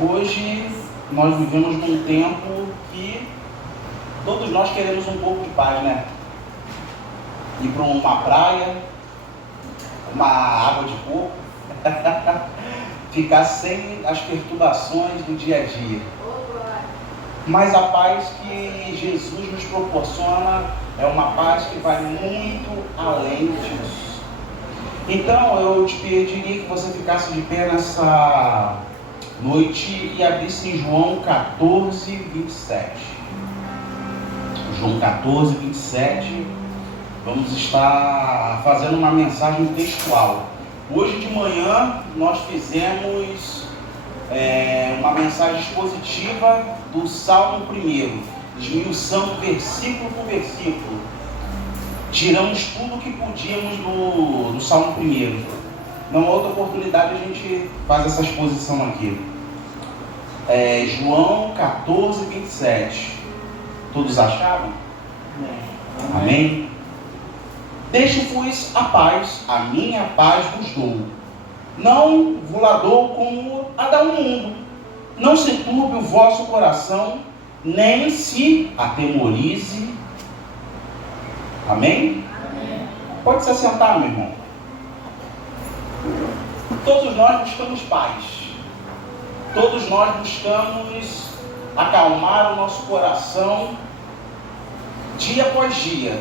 Hoje nós vivemos num tempo que todos nós queremos um pouco de paz, né? Ir para uma praia, uma água de coco, ficar sem as perturbações do dia a dia. Mas a paz que Jesus nos proporciona é uma paz que vai muito além disso. Então eu te pediria que você ficasse de pé nessa noite e abrisse em João 14, 27. João 14, 27. Vamos estar fazendo uma mensagem textual. Hoje de manhã nós fizemos uma mensagem expositiva do Salmo 1, esmiuçando versículo por versículo. Tiramos tudo o que podíamos do Salmo 1. Numa outra oportunidade a gente faz essa exposição aqui. João 14, 27. Todos acharam? Amém? Deixo-vos a paz, a minha paz vos dou. Não vos la dou como a dá o mundo. Não se turbe o vosso coração, nem se atemorize. Amém? Amém. Pode se assentar, meu irmão. Todos nós buscamos paz. Todos nós buscamos acalmar o nosso coração dia após dia.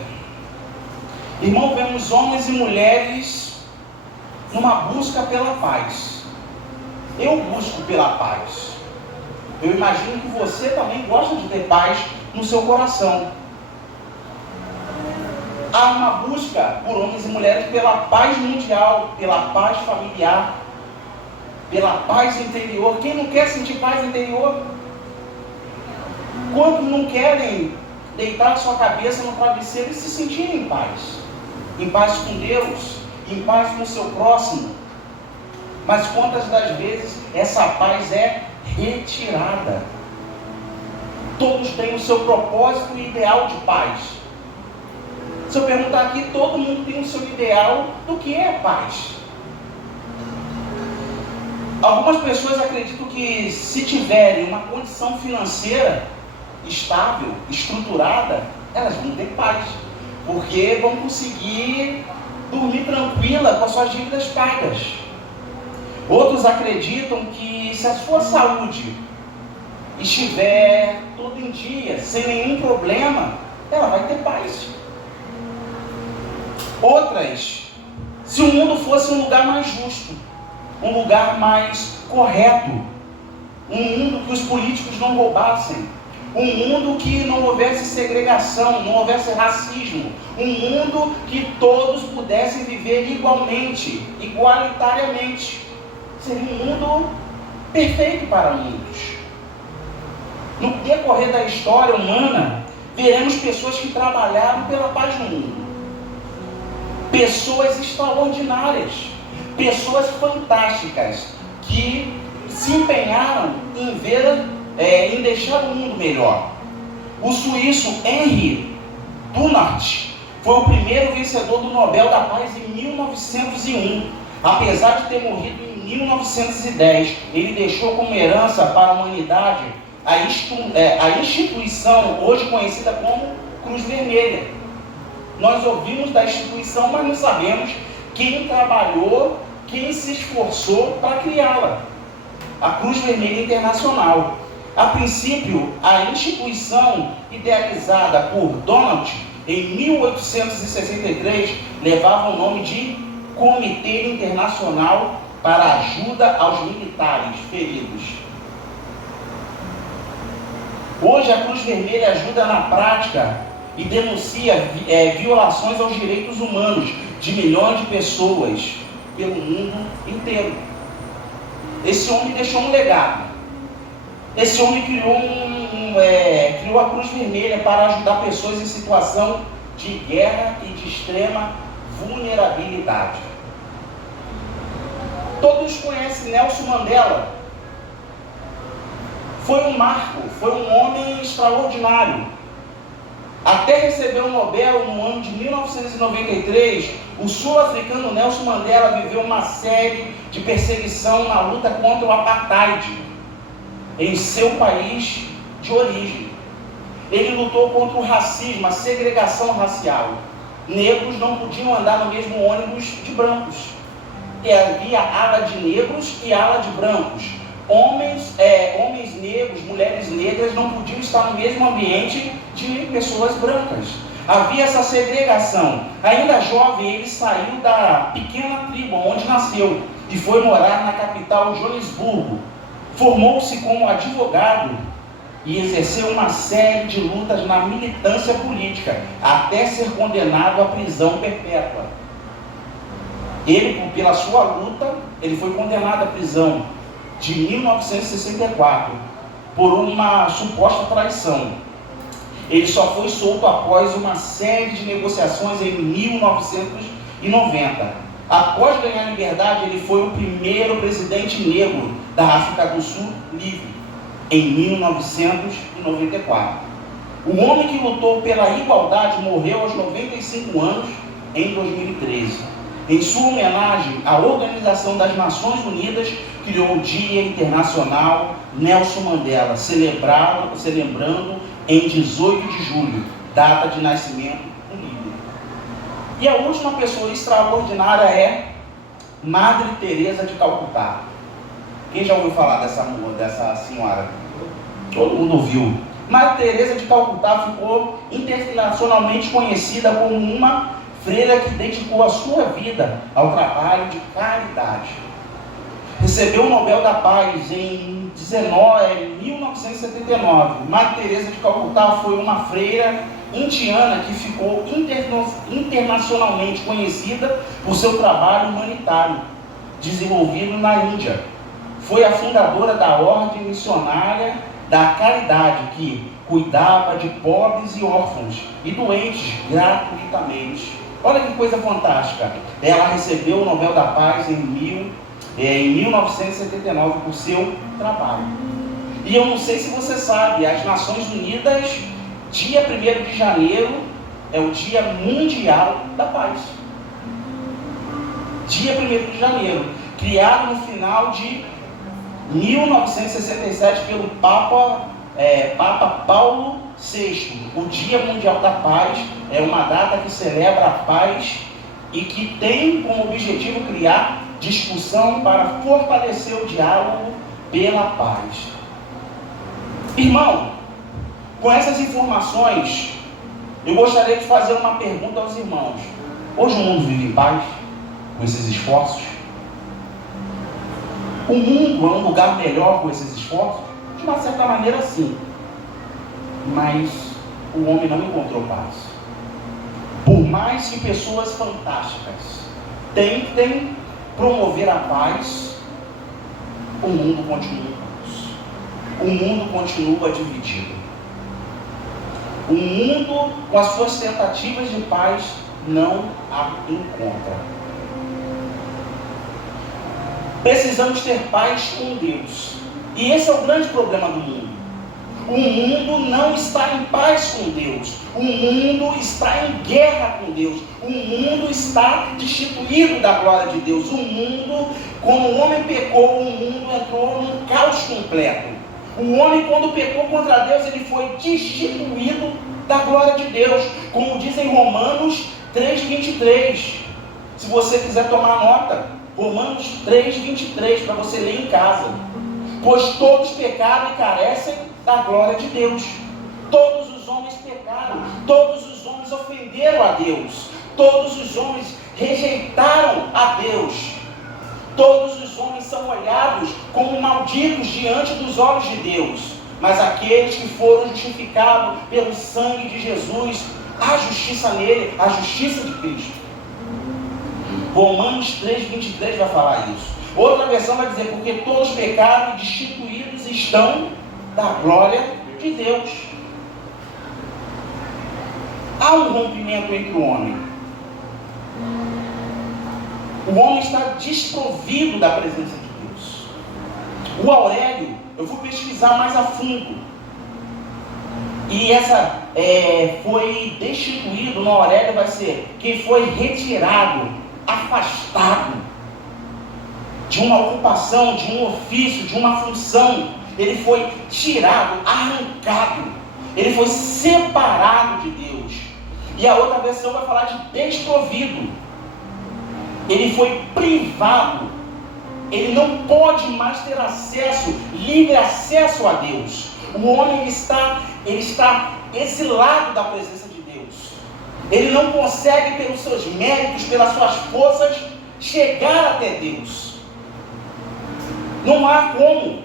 Irmão, vemos homens e mulheres numa busca pela paz. Eu busco pela paz. Eu imagino que você também gosta de ter paz no seu coração. Há uma busca por homens e mulheres pela paz mundial, pela paz familiar, pela paz interior. Quem não quer sentir paz interior? Quantos não querem deitar sua cabeça no travesseiro e se sentir em paz? Em paz com Deus, em paz com o seu próximo. Mas quantas das vezes essa paz é retirada? Todos têm o seu propósito e ideal de paz. Se eu perguntar aqui, todo mundo tem o seu ideal do que é paz. Algumas pessoas acreditam que se tiverem uma condição financeira estável, estruturada, elas vão ter paz, porque vão conseguir dormir tranquila com as suas dívidas pagas. Outros acreditam que se a sua saúde estiver todo em dia, sem nenhum problema, ela vai ter paz. Outras, se o mundo fosse um lugar mais justo, um lugar mais correto, um mundo que os políticos não roubassem, um mundo que não houvesse segregação, não houvesse racismo, um mundo que todos pudessem viver igualmente, igualitariamente, seria um mundo perfeito para muitos. No decorrer da história humana, veremos pessoas que trabalharam pela paz no mundo. Pessoas extraordinárias, pessoas fantásticas, que se empenharam em deixar o mundo melhor. O suíço Henri Dunant foi o primeiro vencedor do Nobel da Paz em 1901. Apesar de ter morrido em 1910, ele deixou como herança para a humanidade a instituição hoje conhecida como Cruz Vermelha. Nós ouvimos da instituição, mas não sabemos quem trabalhou, quem se esforçou para criá-la. A Cruz Vermelha Internacional. A princípio, a instituição idealizada por Donald em 1863 levava o nome de Comitê Internacional para Ajuda aos Militares Feridos. Hoje a Cruz Vermelha ajuda na prática e denuncia violações aos direitos humanos de milhões de pessoas pelo mundo inteiro. Esse homem deixou um legado. Esse homem criou a Cruz Vermelha para ajudar pessoas em situação de guerra e de extrema vulnerabilidade. Todos conhecem Nelson Mandela. Foi um marco, foi um homem extraordinário. Até receber o Nobel no ano de 1993, o sul-africano Nelson Mandela viveu uma série de perseguição na luta contra o apartheid. em seu país de origem. Ele lutou contra o racismo, a segregação racial. Negros não podiam andar no mesmo ônibus de brancos. E havia ala de negros e ala de brancos. Homens negros, mulheres negras não podiam estar no mesmo ambiente de pessoas brancas. Havia essa segregação. Ainda jovem, ele saiu da pequena tribo onde nasceu e foi morar na capital Joanesburgo. Formou-se como advogado e exerceu uma série de lutas na militância política, até ser condenado à prisão perpétua. Ele, pela sua luta, ele foi condenado à prisão de 1964 por uma suposta traição. Ele só foi solto após uma série de negociações em 1990. Após ganhar liberdade, ele foi o primeiro presidente negro da África do Sul livre, em 1994. O homem que lutou pela igualdade morreu aos 95 anos em 2013. Em sua homenagem, a Organização das Nações Unidas criou o Dia Internacional Nelson Mandela, celebrando em 18 de julho, data de nascimento do líder. E a última pessoa extraordinária é Madre Teresa de Calcutá. Quem já ouviu falar dessa senhora? Todo mundo ouviu. Madre Teresa de Calcutá ficou internacionalmente conhecida como uma freira que dedicou a sua vida ao trabalho de caridade. Recebeu o Nobel da Paz em 1979. Madre Teresa de Calcutá foi uma freira indiana que ficou internacionalmente conhecida por seu trabalho humanitário, desenvolvido na Índia. Foi a fundadora da Ordem Missionária da Caridade, que cuidava de pobres e órfãos e doentes gratuitamente. Olha que coisa fantástica. Ela recebeu o Nobel da Paz em 1979 por seu trabalho. E eu não sei se você sabe, as Nações Unidas, dia 1º de janeiro, é o Dia Mundial da Paz. Dia 1º de janeiro, criado no final de 1967 pelo Papa Paulo VI. O Dia Mundial da Paz é uma data que celebra a paz e que tem como objetivo criar discussão para fortalecer o diálogo pela paz. Irmão, com essas informações, eu gostaria de fazer uma pergunta aos irmãos. Hoje o mundo vive em paz com esses esforços? O mundo é um lugar melhor com esses esforços? De uma certa maneira, sim. Mas o homem não encontrou paz. Por mais que pessoas fantásticas tentem promover a paz, o mundo continua em caos. O mundo continua dividido. O mundo, com as suas tentativas de paz, não a encontra. Precisamos ter paz com Deus. E esse é o grande problema do mundo. O mundo não está em paz com Deus. O mundo está em guerra com Deus. O mundo está destituído da glória de Deus. O mundo, como o homem pecou, o mundo entrou num caos completo. O homem, quando pecou contra Deus, ele foi destituído da glória de Deus. Como diz em Romanos 3:23. Se você quiser tomar nota, Romanos 3:23, para você ler em casa. Pois todos pecaram e carecem da glória de Deus. Todos os homens pecaram, todos os homens ofenderam a Deus, todos os homens rejeitaram a Deus, todos os homens são olhados como malditos diante dos olhos de Deus, mas aqueles que foram justificados pelo sangue de Jesus, a justiça nele, a justiça de Cristo. Romanos 3:23 vai falar isso. Outra versão vai dizer, porque todos pecaram e destituídos estão da glória de Deus. Há um rompimento entre o homem. O homem está desprovido da presença de Deus. O Aurélio, eu fui pesquisar mais a fundo. E essa foi destituído, no Aurélio vai ser quem foi retirado, afastado de uma ocupação, de um ofício, de uma função ele foi tirado, arrancado, ele foi separado de Deus. E a outra versão vai falar de desprovido. Ele foi privado. Ele não pode mais ter acesso, livre acesso a Deus. O homem está exilado da presença de Deus. Ele não consegue, pelos seus méritos, pelas suas forças, chegar até Deus. Não há como.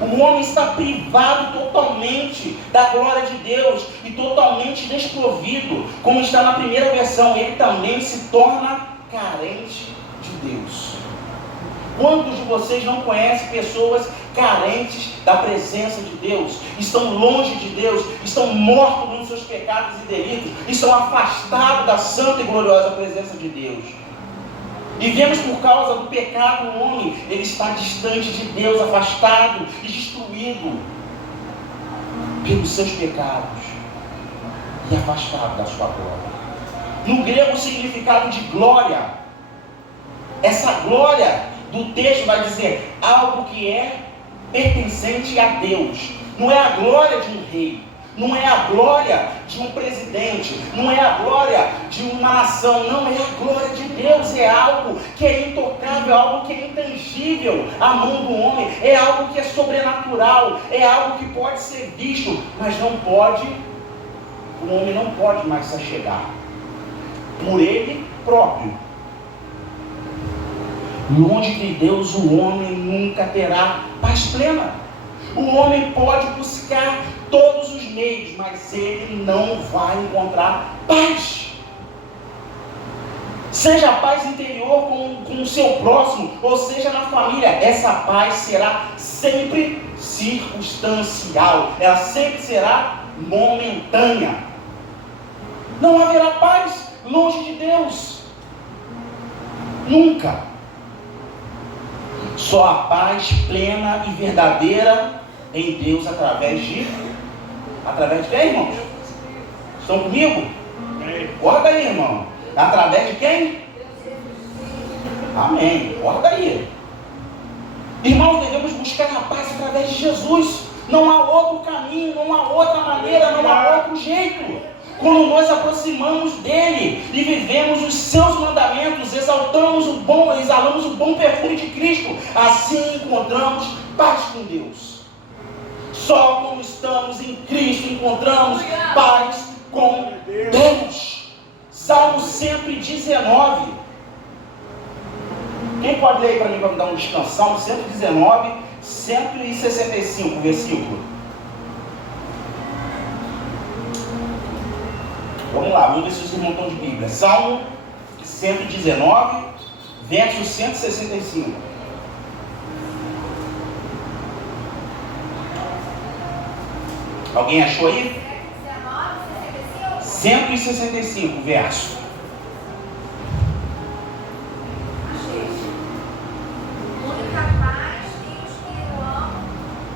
O homem está privado totalmente da glória de Deus e totalmente desprovido, como está na primeira versão. Ele também se torna carente de Deus. Quantos de vocês não conhecem pessoas carentes da presença de Deus? Estão longe de Deus, estão mortos nos seus pecados e delitos, estão afastados da santa e gloriosa presença de Deus. E vemos por causa do pecado o homem, ele está distante de Deus, afastado e destruído pelos seus pecados e afastado da sua glória. No grego, o significado de glória, essa glória do texto vai dizer algo que é pertencente a Deus. Não é a glória de um rei, não é a glória de um presidente, não é a glória de uma nação, não, é a glória de Deus. É algo que é intocável, algo que é intangível à mão do homem, é algo que é sobrenatural, é algo que pode ser visto, mas não pode, o homem não pode mais se achegar por ele próprio. Longe de Deus o homem nunca terá paz plena. O homem pode buscar todos os meios, mas ele não vai encontrar paz. Seja a paz interior com o seu próximo, ou seja na família, essa paz será sempre circunstancial, ela sempre será momentânea. Não haverá paz longe de Deus, nunca. Só a paz plena e verdadeira em Deus através de quem, irmãos? Estão comigo? Acorda aí, irmão. Através de quem? Amém. Acorda aí. Irmãos, devemos buscar a paz através de Jesus. Não há outro caminho, não há outra maneira, não há outro jeito. Quando nós aproximamos dele e vivemos os seus mandamentos, exalamos o bom, exalamos o bom perfume de Cristo, assim encontramos paz com Deus. Só quando estamos em Cristo encontramos paz com Deus. Salmo 119. Quem pode ler para mim para me dar um descanso? Salmo 119, 165, versículo. Vamos lá, vamos ver se vocês montam de Bíblia. Salmo 119, verso 165. Alguém achou aí? 165, verso. Achei. Única paz tem os que o amam,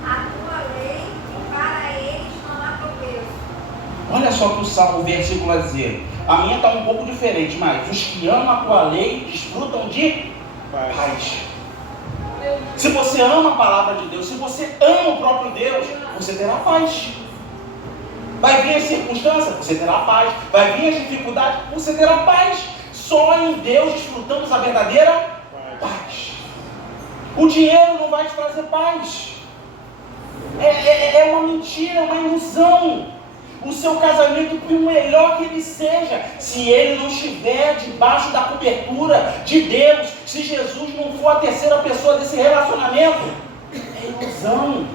a tua lei, e para eles não há tropeço. Olha só que o versículo vai dizer. A minha está um pouco diferente, mas os que amam a tua lei desfrutam de paz. Se você ama a palavra de Deus, se você ama o próprio Deus, você terá paz. Vai vir as circunstâncias, você terá paz. Vai vir as dificuldades, você terá paz. Só em Deus desfrutamos a verdadeira paz. O dinheiro não vai te trazer paz. É uma mentira, é uma ilusão. O seu casamento, por melhor que ele seja, se ele não estiver debaixo da cobertura de Deus, se Jesus não for a terceira pessoa desse relacionamento, é ilusão.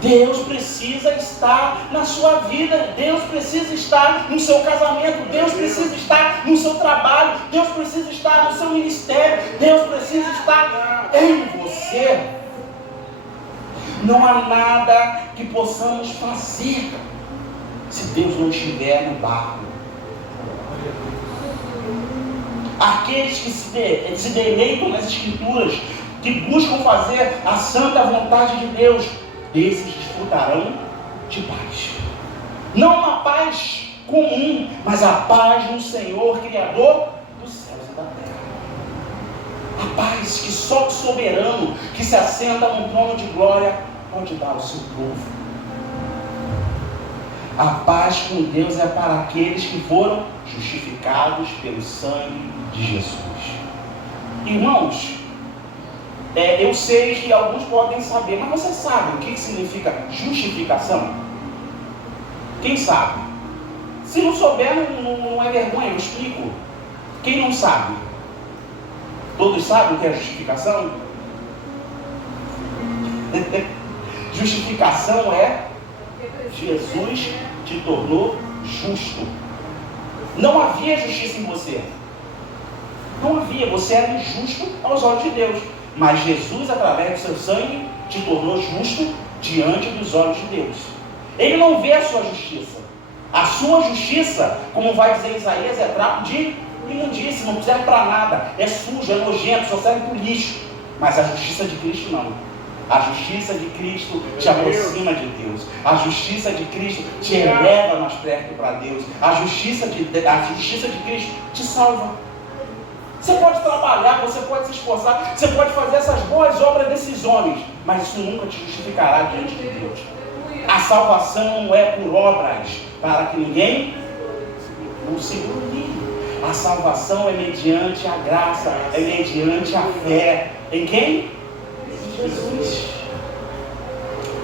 Deus precisa estar na sua vida, Deus precisa estar no seu casamento, Deus precisa estar no seu trabalho, Deus precisa estar no seu ministério, Deus precisa estar em você. Não há nada que possamos fazer se Deus não estiver no barco. Aqueles que se deleitam nas Escrituras, que buscam fazer a santa vontade de Deus, esses desfrutarão de paz. Não uma paz comum, mas a paz no Senhor, Criador dos céus e da terra. A paz que só o soberano, que se assenta no trono de glória, pode dar ao seu povo. A paz com Deus é para aqueles que foram justificados pelo sangue de Jesus. Irmãos, eu sei que alguns podem saber, mas você sabe o que significa justificação? Quem sabe? Se não souber, não é vergonha, eu explico. Quem não sabe? Todos sabem o que é justificação? Justificação é Jesus te tornou justo. Não havia justiça em você. Não havia, você era injusto aos olhos de Deus. Mas Jesus, através do seu sangue, te tornou justo diante dos olhos de Deus. Ele não vê a sua justiça. A sua justiça, como vai dizer Isaías, é trapo de imundície, não serve para nada, é sujo, é nojento, só serve para o lixo. Mas a justiça de Cristo não. A justiça de Cristo te aproxima de Deus. A justiça de Cristo te eleva mais perto para Deus. A justiça de Cristo te salva. Você pode trabalhar, você pode se esforçar, você pode fazer essas boas obras desses homens, mas isso nunca te justificará diante de Deus. A salvação não é por obras, para que ninguém não se glorie. A salvação é mediante a graça, é mediante a fé. Em quem? Jesus.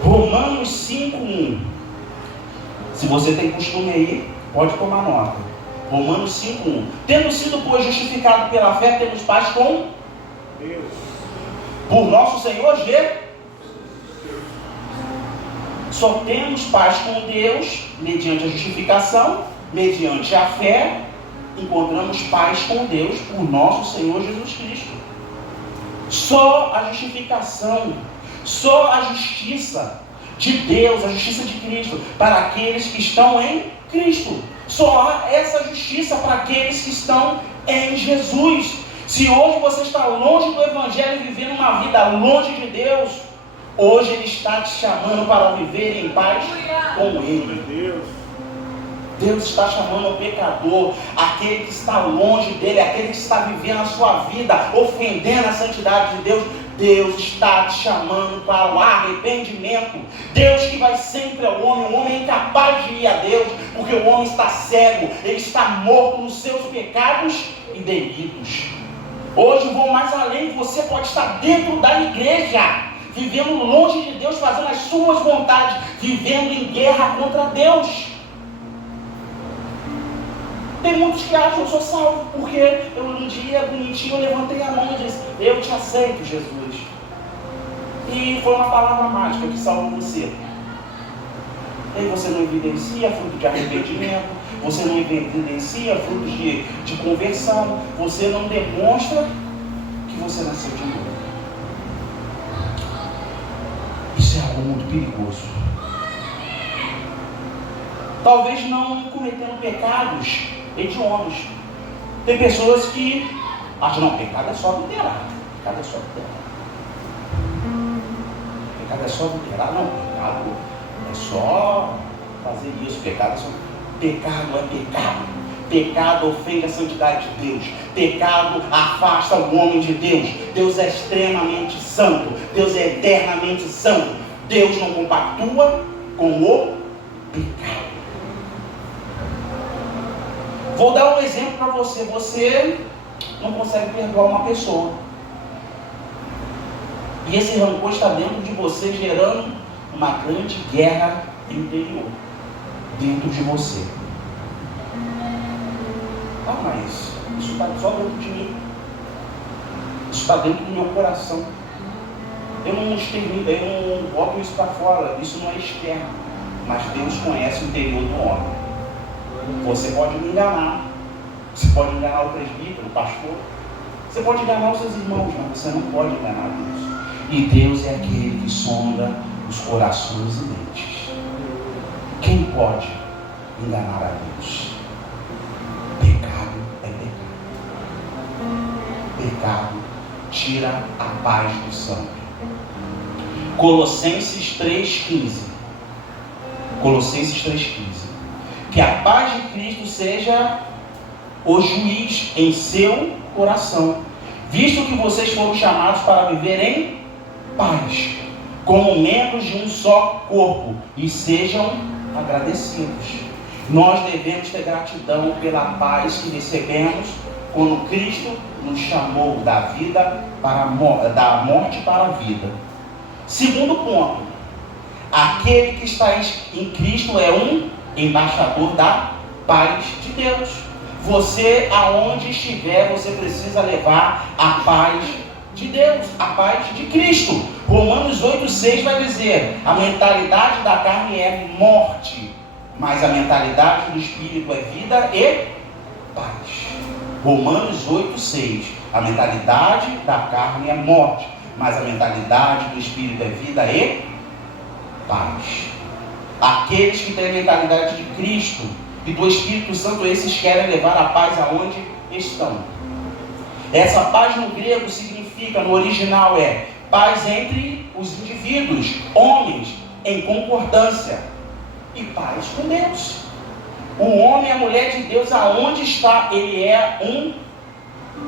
Romanos 5:1. Se você tem costume aí, pode tomar nota. Romanos 5:1. Tendo sido, pois, justificado pela fé, temos paz com Deus. Por nosso Senhor Jesus. Só temos paz com Deus mediante a justificação, mediante a fé. Encontramos paz com Deus por nosso Senhor Jesus Cristo. Só a justificação, só a justiça de Deus, a justiça de Cristo, para aqueles que estão em Cristo. Só há essa justiça para aqueles que estão em Jesus. Se hoje você está longe do Evangelho e vivendo uma vida longe de Deus, hoje Ele está te chamando para viver em paz com Ele. Deus está chamando o pecador, aquele que está longe dele, aquele que está vivendo a sua vida, ofendendo a santidade de Deus. Deus está te chamando para o arrependimento. Deus que vai sempre ao homem, o homem é incapaz de ir a Deus, porque o homem está cego, ele está morto nos seus pecados e delitos. Hoje vou mais além, você pode estar dentro da igreja, vivendo longe de Deus, fazendo as suas vontades, vivendo em guerra contra Deus. Tem muitos que acham que eu sou salvo, porque eu um dia bonitinho eu levantei a mão e disse: eu te aceito, Jesus. E foi uma palavra mágica que salvou você. E aí você não evidencia fruto de arrependimento, você não evidencia fruto de conversão, você não demonstra que você nasceu de novo. Isso é algo muito perigoso. Talvez não cometendo pecados hediondos. Tem pessoas que acham, não, pecado é só adulterar. Pecado é só adulterar. Pecado é só adulterar. Não, pecado é só fazer isso. Pecado é só... Pecado é pecado. Pecado ofende a santidade de Deus. Pecado afasta o homem de Deus. Deus é extremamente santo. Deus é eternamente santo. Deus não compactua com o pecado. Vou dar um exemplo para você. Você não consegue perdoar uma pessoa. E esse rancor está dentro de você, gerando uma grande guerra interior. Dentro de você. Ah, mas isso está só dentro de mim. Isso está dentro do meu coração. Eu não extermino, eu não boto isso para fora. Isso não é externo. Mas Deus conhece o interior do homem. Você pode me enganar. Você pode enganar o presbítero, o pastor. Você pode enganar os seus irmãos, mas você não pode enganar Deus. E Deus é aquele que sonda os corações e mentes. Quem pode enganar a Deus? Pecado é pecado. Pecado tira a paz do santo. Colossenses 3,15. Colossenses 3,15. Que a paz de Cristo seja o juiz em seu coração, visto que vocês foram chamados para viver em paz, como membros de um só corpo, e sejam agradecidos. Nós devemos ter gratidão pela paz que recebemos quando Cristo nos chamou da vida para da morte para a vida. Segundo ponto, aquele que está em Cristo é um embaixador da paz de Deus. Você, aonde estiver, você precisa levar a paz de Deus, a paz de Cristo. Romanos 8,6 vai dizer: a mentalidade da carne é morte, mas a mentalidade do Espírito é vida e paz. Romanos 8,6: a mentalidade da carne é morte, mas a mentalidade do Espírito é vida e paz. Aqueles que têm a mentalidade de Cristo e do Espírito Santo, esses querem levar a paz aonde estão. Essa paz no grego significa, no original, é paz entre os indivíduos, homens, em concordância, e paz com Deus. O homem e a mulher de Deus, aonde está, ele é um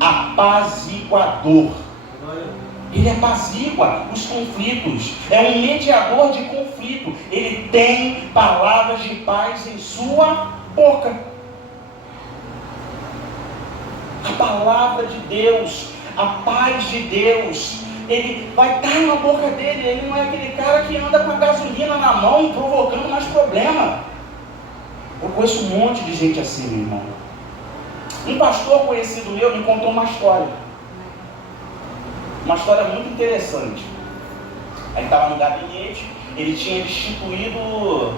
apaziguador. Ele apazigua os conflitos, é um mediador de conflito. Ele tem palavras de paz em sua boca. A palavra de Deus, a paz de Deus, ele vai estar na boca dele. Ele não é aquele cara que anda com a gasolina na mão, provocando mais problema. Eu conheço um monte de gente assim, meu irmão. Um pastor conhecido meu me contou uma história muito interessante. Ele estava no gabinete, ele tinha destituído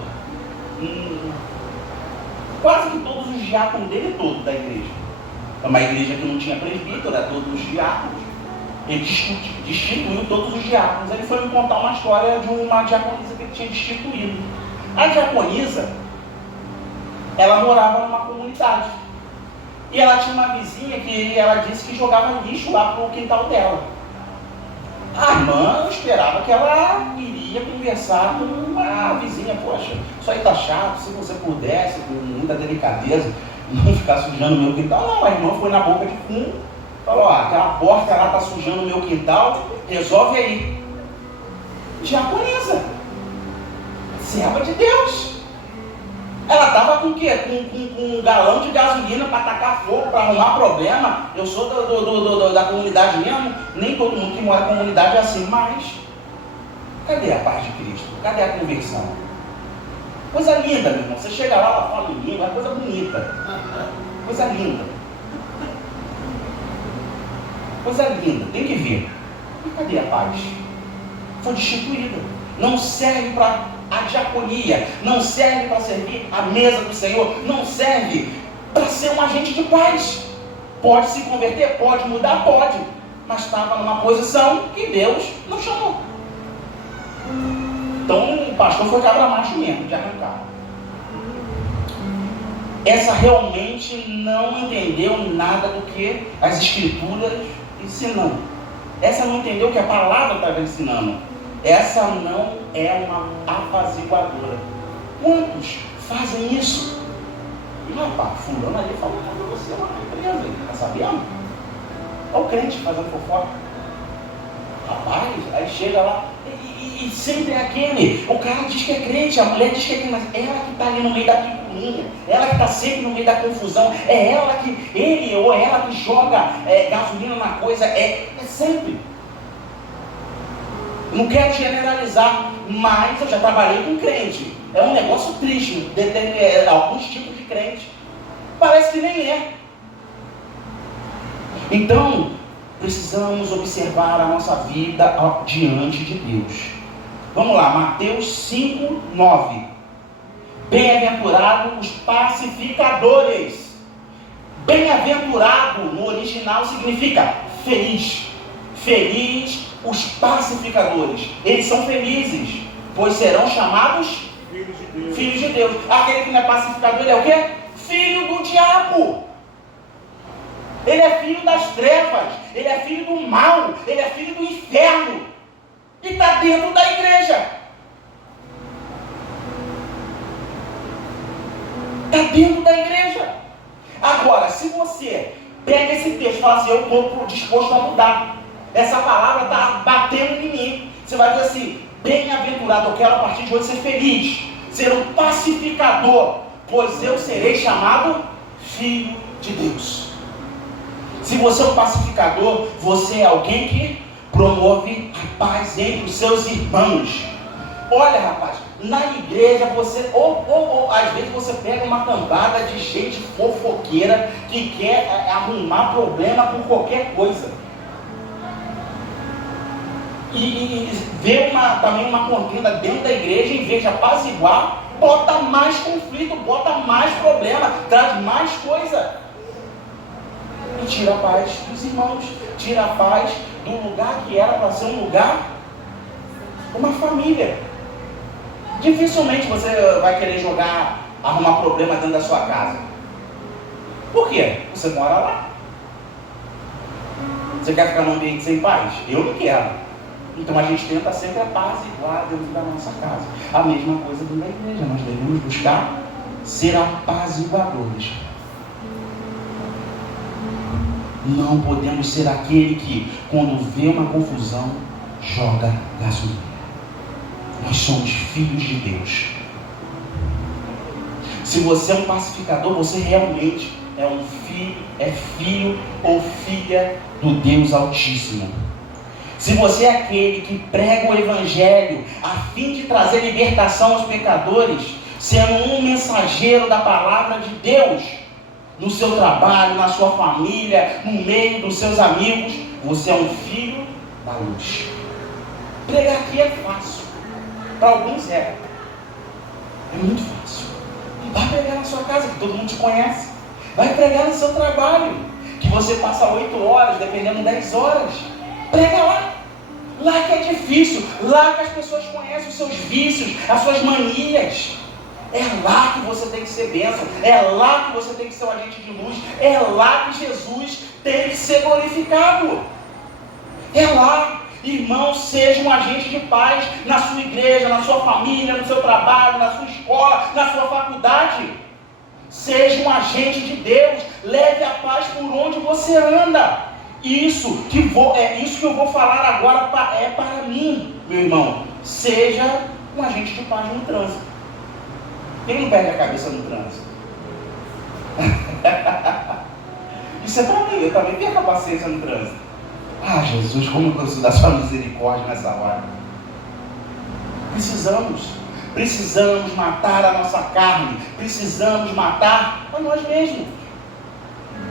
quase que todos os diáconos dele todo da igreja. É uma igreja que não tinha presbítero, era todos os diáconos. Ele destituiu todos os diáconos. Ele foi me contar uma história de uma diaconisa que ele tinha destituído. A diaconisa, ela morava numa comunidade. E ela tinha uma vizinha que ela disse que jogava lixo lá pro quintal dela. A irmã esperava que ela iria conversar com a vizinha. Poxa, isso aí tá chato, se você pudesse, com muita delicadeza, não ficar sujando o meu quintal. Não, a irmã foi na boca de fundo, falou: ó, aquela porta lá tá sujando o meu quintal, resolve aí. Diaconisa, serva de Deus. Ela estava com o quê? Com um galão de gasolina para tacar fogo, para arrumar problema. Eu sou da comunidade mesmo. Nem todo mundo que mora na comunidade é assim. Mas cadê a paz de Cristo? Cadê a conversão? Coisa linda, meu irmão. Você chega lá, ela fala em língua, é coisa bonita. Coisa linda. Coisa linda. Tem que ver. E cadê a paz? Foi destituída. Não serve para a diaconia, não serve para servir a mesa do Senhor, não serve para ser um agente de paz. Pode se converter, pode mudar, pode, mas estava numa posição que Deus não chamou. Então o pastor foi cabra macho mesmo, de arrancar. Essa realmente não entendeu nada do que as escrituras ensinam. Essa não entendeu o que a palavra estava ensinando. Essa não é uma apaziguadora. Quantos fazem isso? E rapaz, fulano ali falou para você lá na empresa, tá sabendo? Olha o crente fazendo fofoca. Rapaz, aí chega lá e sempre é aquele. O cara diz que é crente, a mulher diz que é crente, mas ela que está ali no meio da picuinha, ela que está sempre no meio da confusão, é ela que, ele ou ela que joga gasolina na coisa, é sempre. Não quero generalizar, mas eu já trabalhei com crente. É um negócio triste, alguns tipos de crente. Parece que nem é. Então, precisamos observar a nossa vida diante de Deus. Vamos lá, Mateus 5:9. Bem-aventurados os pacificadores. Bem-aventurado no original significa feliz. Feliz os pacificadores. Eles são felizes, pois serão chamados filhos de Deus. Aquele que não é pacificador, ele é o quê? Filho do diabo. Ele é filho das trevas, ele é filho do mal, ele é filho do inferno. E está dentro da igreja. Está dentro da igreja. Agora, se você Pega esse texto e fala assim: eu estou disposto a mudar. Essa palavra está batendo em mim. Você vai dizer assim: bem-aventurado, eu quero a partir de hoje ser feliz, ser um pacificador, pois eu serei chamado filho de Deus. Se você é um pacificador, você é alguém que promove a paz entre os seus irmãos. Olha, rapaz, na igreja você, ou às vezes você pega uma cambada de gente fofoqueira que quer arrumar problema por qualquer coisa. E vê também uma contenda dentro da igreja, em vez de apaziguar, bota mais conflito, bota mais problema, traz mais coisa. E tira a paz dos irmãos, tira a paz do lugar que era para ser um lugar, uma família. Dificilmente você vai querer arrumar problema dentro da sua casa. Por quê? Você mora lá. Você quer ficar num ambiente sem paz? Eu não quero. Então a gente tenta sempre apaziguar dentro da nossa casa. A mesma coisa dentro da igreja. Nós devemos buscar ser apaziguadores. Não podemos ser aquele que, quando vê uma confusão, joga gasolina. Nós somos filhos de Deus. Se você é um pacificador, você realmente é filho ou filha do Deus Altíssimo. Se você é aquele que prega o Evangelho a fim de trazer libertação aos pecadores, sendo um mensageiro da palavra de Deus, no seu trabalho, na sua família, no meio dos seus amigos, você é um filho da luz. Pregar aqui é fácil. Para alguns é muito fácil. Vai pregar na sua casa, que todo mundo te conhece. Vai pregar no seu trabalho, que você passa 8 horas, dependendo 10 horas. Prega lá. Lá que é difícil. Lá que as pessoas conhecem os seus vícios, as suas manias. É lá que você tem que ser bênção. É lá que você tem que ser um agente de luz. É lá que Jesus tem que ser glorificado. É lá. Irmãos, seja um agente de paz na sua igreja, na sua família, no seu trabalho, na sua escola, na sua faculdade. Seja um agente de Deus. Leve a paz por onde você anda. Isso que eu vou falar agora é para mim, meu irmão. Seja um agente de paz no trânsito. Quem não perde a cabeça no trânsito? Isso é para mim. Eu também perco a paciência no trânsito. Ah, Jesus, como eu preciso da sua misericórdia nessa hora. Precisamos matar a nossa carne. Precisamos matar a nós mesmos.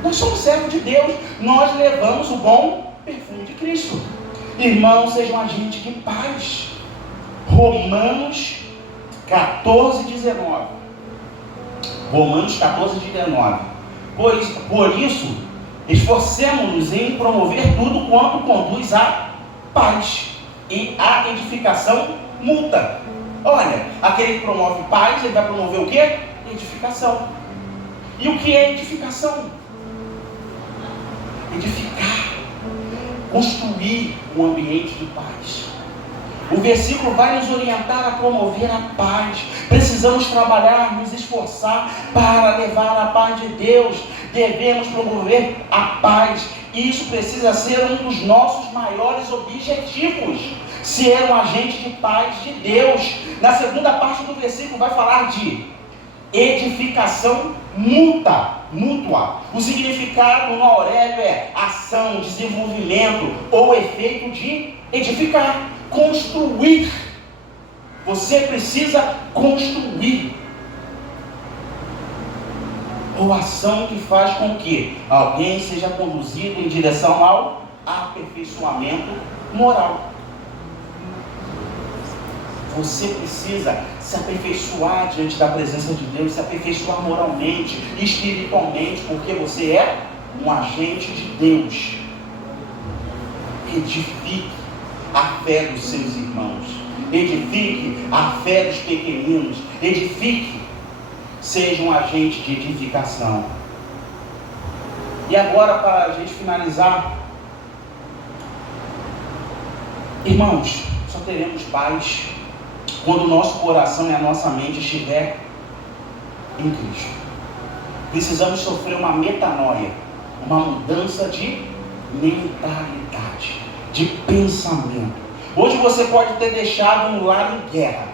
Nós somos servos de Deus. Nós levamos o bom perfume de Cristo. Irmãos, sejam agentes de paz. Romanos 14:19. Romanos 14:19. Pois, por isso, esforcemo-nos em promover tudo quanto conduz à paz e à edificação mútua. Olha, aquele que promove paz, ele vai promover o quê? Edificação. E o que é edificação? Edificar, construir um ambiente de paz. O versículo vai nos orientar a promover a paz. Precisamos trabalhar, nos esforçar para levar a paz de Deus. Devemos promover a paz. Isso precisa ser um dos nossos maiores objetivos. Ser um agente de paz de Deus. Na segunda parte do versículo vai falar de edificação mútua. O significado no Aurélio é ação, desenvolvimento ou efeito de edificar. Construir. Você precisa construir. Ou ação que faz com que alguém seja conduzido em direção ao aperfeiçoamento moral. Você precisa se aperfeiçoar diante da presença de Deus, se aperfeiçoar moralmente, espiritualmente, porque você é um agente de Deus. Edifique a fé dos seus irmãos. Edifique a fé dos pequeninos. Edifique. Seja um agente de edificação. E agora, para a gente finalizar, irmãos, só teremos paz quando o nosso coração e a nossa mente estiver em Cristo. Precisamos sofrer uma metanoia, uma mudança de mentalidade, de pensamento. Hoje você pode ter deixado um lar em guerra,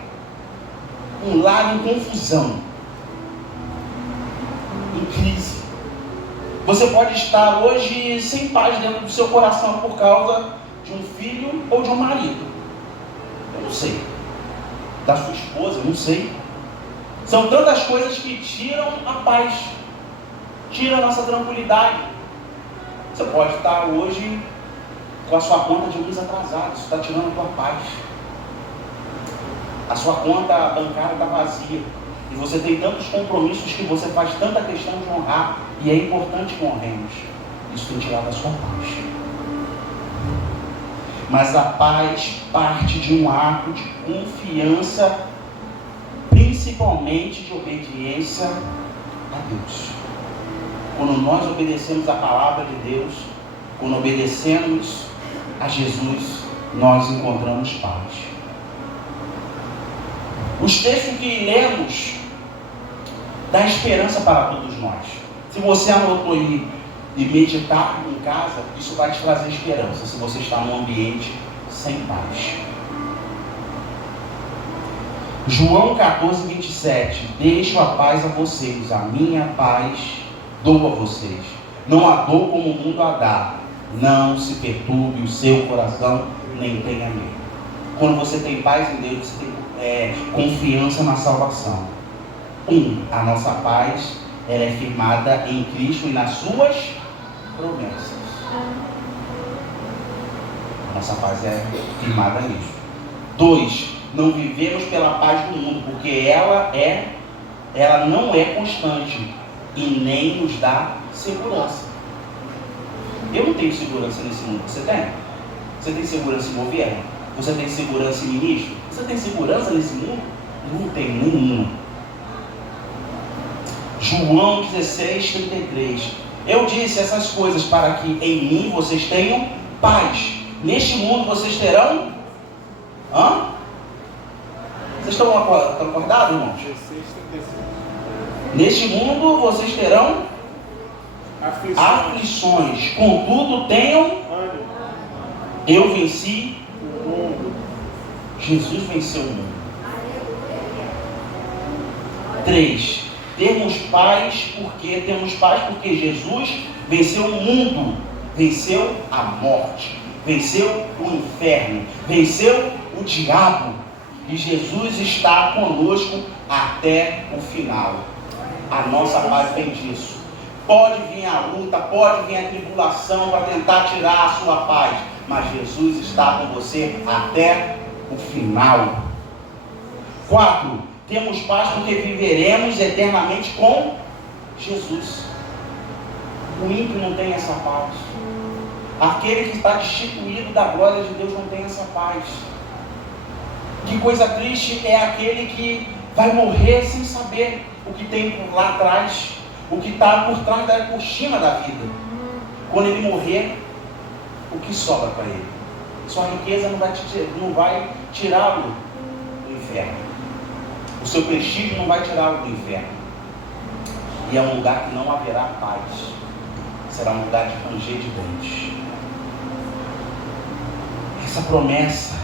um lar em confusão, em crise. Você pode estar hoje sem paz dentro do seu coração por causa de um filho ou de um marido. Eu não sei. Da sua esposa, eu não sei. São tantas coisas que tiram a paz, tiram a nossa tranquilidade. Você pode estar hoje com a sua conta de luz atrasada, isso está tirando a tua paz. A sua conta bancária está vazia. E você tem tantos compromissos que você faz tanta questão de honrar. E é importante que honremos. Isso tem tirado a sua paz. Mas a paz parte de um ato de confiança, principalmente de obediência a Deus. Quando nós obedecemos a palavra de Deus, quando obedecemos a Jesus, nós encontramos paz. Os textos que lemos dão esperança para todos nós. Se você anotou aí e meditar em casa, isso vai te trazer esperança, se você está num ambiente sem paz. João 14, 27. Deixo a paz a vocês, a minha paz dou a vocês. Não a dou como o mundo a dá. Não se perturbe o seu coração, nem tenha medo. Quando você tem paz em Deus, você tem confiança na salvação. A nossa paz, ela é firmada em Cristo e nas suas promessas. A nossa paz é firmada nisso. 2, não vivemos pela paz do mundo, porque ela não é constante e nem nos dá segurança. Eu não tenho segurança nesse mundo. Você tem? Você tem segurança em governo? Você tem segurança em ministro? Você tem segurança nesse mundo? Não tem nenhuma. João 16, 33. Eu disse essas coisas para que em mim vocês tenham paz. Neste mundo vocês terão... Vocês estão acordados, irmãos? 16, 35. Neste mundo vocês terão aflições. Contudo, tenham ânimo. Eu venci O mundo. Jesus venceu o mundo. 3. Temos paz porque Jesus venceu o mundo, venceu a morte, venceu o inferno, venceu o diabo. E Jesus está conosco até o final. A nossa paz vem disso. Pode vir a luta, pode vir a tribulação para tentar tirar a sua paz, mas Jesus está com você até o final. 4. Temos paz porque viveremos eternamente com Jesus. O ímpio não tem essa paz. Aquele que está destituído da glória de Deus não tem essa paz. Que coisa triste é aquele que vai morrer sem saber o que tem lá atrás, o que está por trás da cortina da vida. Quando ele morrer, o que sobra para ele? Sua riqueza não vai tirá-lo do inferno. O seu prestígio não vai tirá-lo do inferno. E é um lugar que não haverá paz. Será um lugar de ranger de dentes. Essa promessa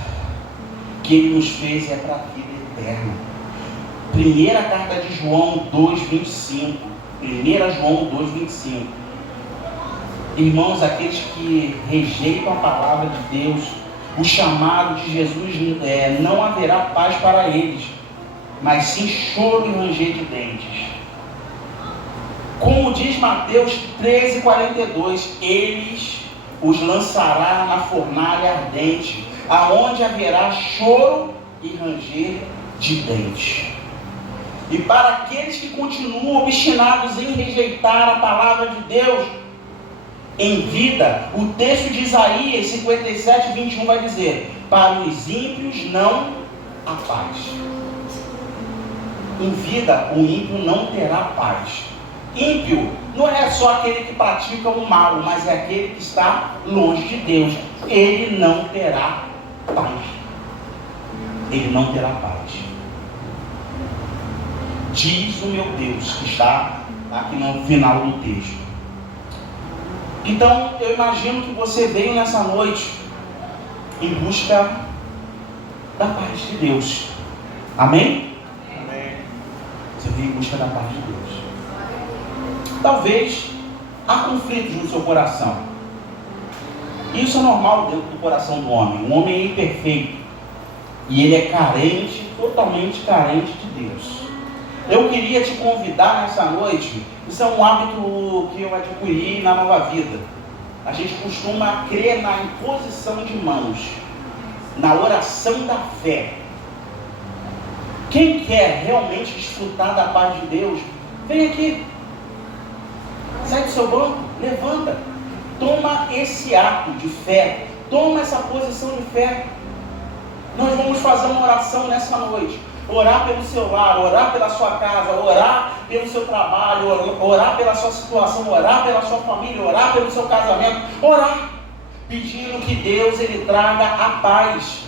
que Ele nos fez é para a vida eterna. Primeira carta de João 2,25. 1 João 2,25. Irmãos, aqueles que rejeitam a palavra de Deus, o chamado de Jesus, não haverá paz para eles, mas sim choro e ranger de dentes. Como diz Mateus 13,42, eles os lançará na fornalha ardente, aonde haverá choro e ranger de dentes. E para aqueles que continuam obstinados em rejeitar a palavra de Deus em vida, o texto de Isaías 57:21 vai dizer: para os ímpios não há paz. Em vida, o ímpio não terá paz. Ímpio não é só aquele que pratica o mal, mas é aquele que está longe de Deus. Ele não terá paz. Ele não terá paz. Diz o meu Deus, que está aqui no final do texto: Então, eu imagino que você veio nessa noite em busca da paz de Deus. Amém? Amém. Você veio em busca da paz de Deus. Talvez há conflitos no seu coração. Isso é normal dentro do coração do homem. O homem é imperfeito. E ele é carente, totalmente carente de Deus. Eu queria te convidar nessa noite. Isso é um hábito que eu adquiri na Nova Vida. A gente costuma crer na imposição de mãos, na oração da fé. Quem quer realmente desfrutar da paz de Deus, vem aqui. Sai do seu banco, levanta. Toma esse ato de fé. Toma essa posição de fé. Nós vamos fazer uma oração nessa noite. Orar pelo seu lar, orar pela sua casa, orar pelo seu trabalho, orar pela sua situação, orar pela sua família, orar pelo seu casamento, orar, pedindo que Deus ele traga a paz.